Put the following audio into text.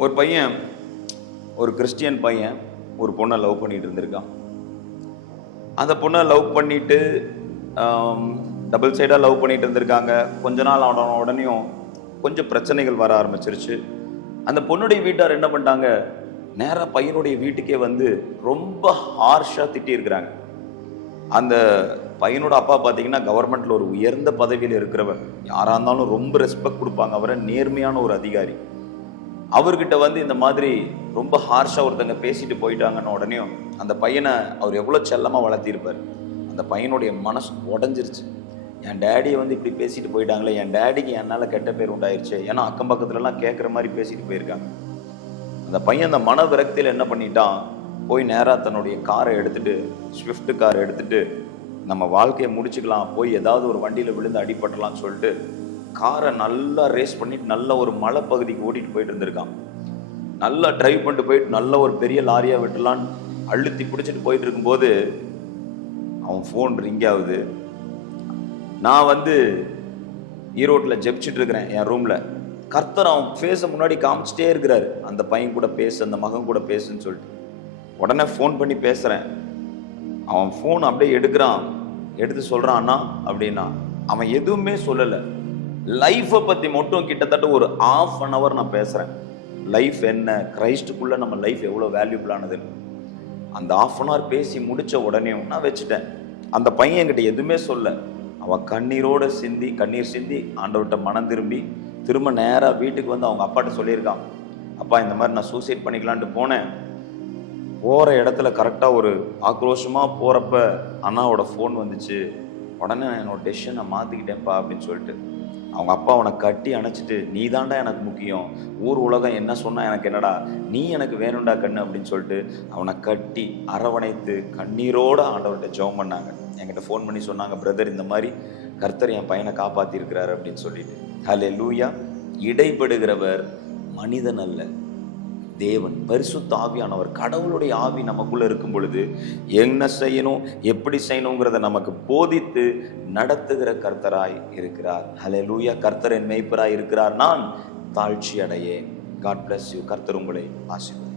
ஒரு பையன், ஒரு கிறிஸ்டியன் பையன் ஒரு பொண்ணை லவ் பண்ணிட்டு இருந்திருக்கான். அந்த பொண்ணை லவ் பண்ணிட்டு டபுள் சைடாக லவ் பண்ணிட்டு இருந்திருக்காங்க. கொஞ்ச நாள் உடனேயும் கொஞ்சம் பிரச்சனைகள் வர ஆரம்பிச்சிருச்சு. அந்த பொண்ணுடைய வீட்டார் என்ன பண்ணிட்டாங்க, நேராக பையனுடைய வீட்டுக்கே வந்து ரொம்ப ஹார்ஷாக திட்டி இருக்கிறாங்க. அந்த பையனோட அப்பா பார்த்தீங்கன்னா கவர்மெண்ட்ல ஒரு உயர்ந்த பதவியில் இருக்கிறவர், யாராக இருந்தாலும் ரொம்ப ரெஸ்பெக்ட் கொடுப்பாங்க, அவரை நேர்மையான ஒரு அதிகாரி. அவர்கிட்ட வந்து இந்த மாதிரி ரொம்ப ஹார்ஷாக ஒருத்தங்க பேசிட்டு போயிட்டாங்கன்னு உடனே அந்த பையனை அவர் எவ்வளோ செல்லமாக வளர்த்திருப்பார். அந்த பையனுடைய மனசு உடஞ்சிருச்சு. என் டேடியை வந்து இப்படி பேசிட்டு போயிட்டாங்களே, என் டேடிக்கு என்னால் கெட்ட பேர் உண்டாயிருச்சு, ஏன்னா அக்கம் பக்கத்துலலாம் கேட்குற மாதிரி பேசிட்டு போயிருக்காங்க. அந்த பையன் அந்த மன விரக்தியில் என்ன பண்ணிட்டான், போய் நேராக தன்னுடைய காரை எடுத்துட்டு, ஸ்விஃப்ட் காரை எடுத்துட்டு நம்ம வாழ்க்கையை முடிச்சுக்கலாம், போய் ஏதாவது ஒரு வண்டியில் விழுந்து அடிபட்டலாம்னு சொல்லிட்டு காரை நல்லா ரேஸ் பண்ணிட்டு நல்ல ஒரு மலை பகுதிக்கு ஓட்டிட்டு போயிட்டு இருந்திருக்கான். நல்லா டிரைவ் பண்ணிட்டு போயிட்டு நல்ல ஒரு பெரிய லாரியா விட்டுலான்னு அழுத்தி பிடிச்சிட்டு போயிட்டு இருக்கும்போது அவன் ஃபோன் ரிங் ஆகுது. நான் வந்து ஈரோட்டில் ஜெபிச்சுட்டு இருக்கிறேன் என் ரூம்ல. கர்த்தர் அவன் ஃபேஸை முன்னாடி காமிச்சிட்டே இருக்கிறாரு, அந்த பையன் கூட பேசு, அந்த மகன் கூட பேசுன்னு சொல்லிட்டு. உடனே ஃபோன் பண்ணி பேசுறேன். அவன் ஃபோன் அப்படியே எடுக்கிறான், எடுத்து சொல்றான் அண்ணா அப்படின்னா. அவன் எதுவுமே சொல்லலை. லைஃப்பை பற்றி மட்டும் கிட்டத்தட்ட ஒரு 1/2 hour நான் பேசுகிறேன். லைஃப் என்ன, கிரைஸ்டுக்குள்ளே நம்ம லைஃப் எவ்வளோ வேல்யூபிளானதுன்னு. அந்த 1/2 hour பேசி முடித்த உடனே நான் வச்சுட்டேன். அந்த பையன் என்கிட்ட எதுவுமே சொல்ல. அவன் கண்ணீர் சிந்தி ஆண்டவர்கிட்ட மனம் திரும்ப நேராக வீட்டுக்கு வந்து அவங்க அப்பாட்ட சொல்லியிருக்கான், அப்பா இந்த மாதிரி நான் சூசைட் பண்ணிக்கலான்ட்டு போனேன். போகிற இடத்துல கரெக்டாக ஒரு ஆக்ரோஷமாக போகிறப்ப அண்ணாவோட ஃபோன் வந்துச்சு. உடனே என்னோட டெசிஷனை மாற்றிக்கிட்டேன்ப்பா அப்படின்னு சொல்லிட்டு அவங்க அப்பா அவனை கட்டி அணைச்சிட்டு, நீ தாண்டா எனக்கு முக்கியம், ஊர் உலகம் என்ன சொன்னா எனக்கு என்னடா, நீ எனக்கு வேணும்டா கண்ணு அப்படின்னு சொல்லிட்டு அவனை கட்டி அரவணைத்து கண்ணீரோட ஆண்டவர்கிட்ட ஜெபம் பண்ணாங்க. என்கிட்ட ஃபோன் பண்ணி சொன்னாங்க, பிரதர் இந்த மாதிரி கர்த்தர் என் பையனை காப்பாற்றி இருக்கிறாரு அப்படின்னு சொல்லிட்டு. ஹல்லேலூயா. இடைப்படுகிறவர் மனிதன் அல்ல, தேவன், பரிசுத்த ஆவியானவர், கடவுளுடைய ஆவி நமக்குள்ள இருக்கும் பொழுது என்ன செய்யணும், எப்படி செய்யணுங்கிறத நமக்கு போதித்து நடத்துகிற கர்த்தராய் இருக்கிறார். ஹல்லேலூயா. கர்த்தர் என் மேய்ப்பராய் இருக்கிறார், நான் தாழ்ச்சி அடையேன். God bless you. கர்த்தர் உங்களை ஆசீர்வதிப்பார்.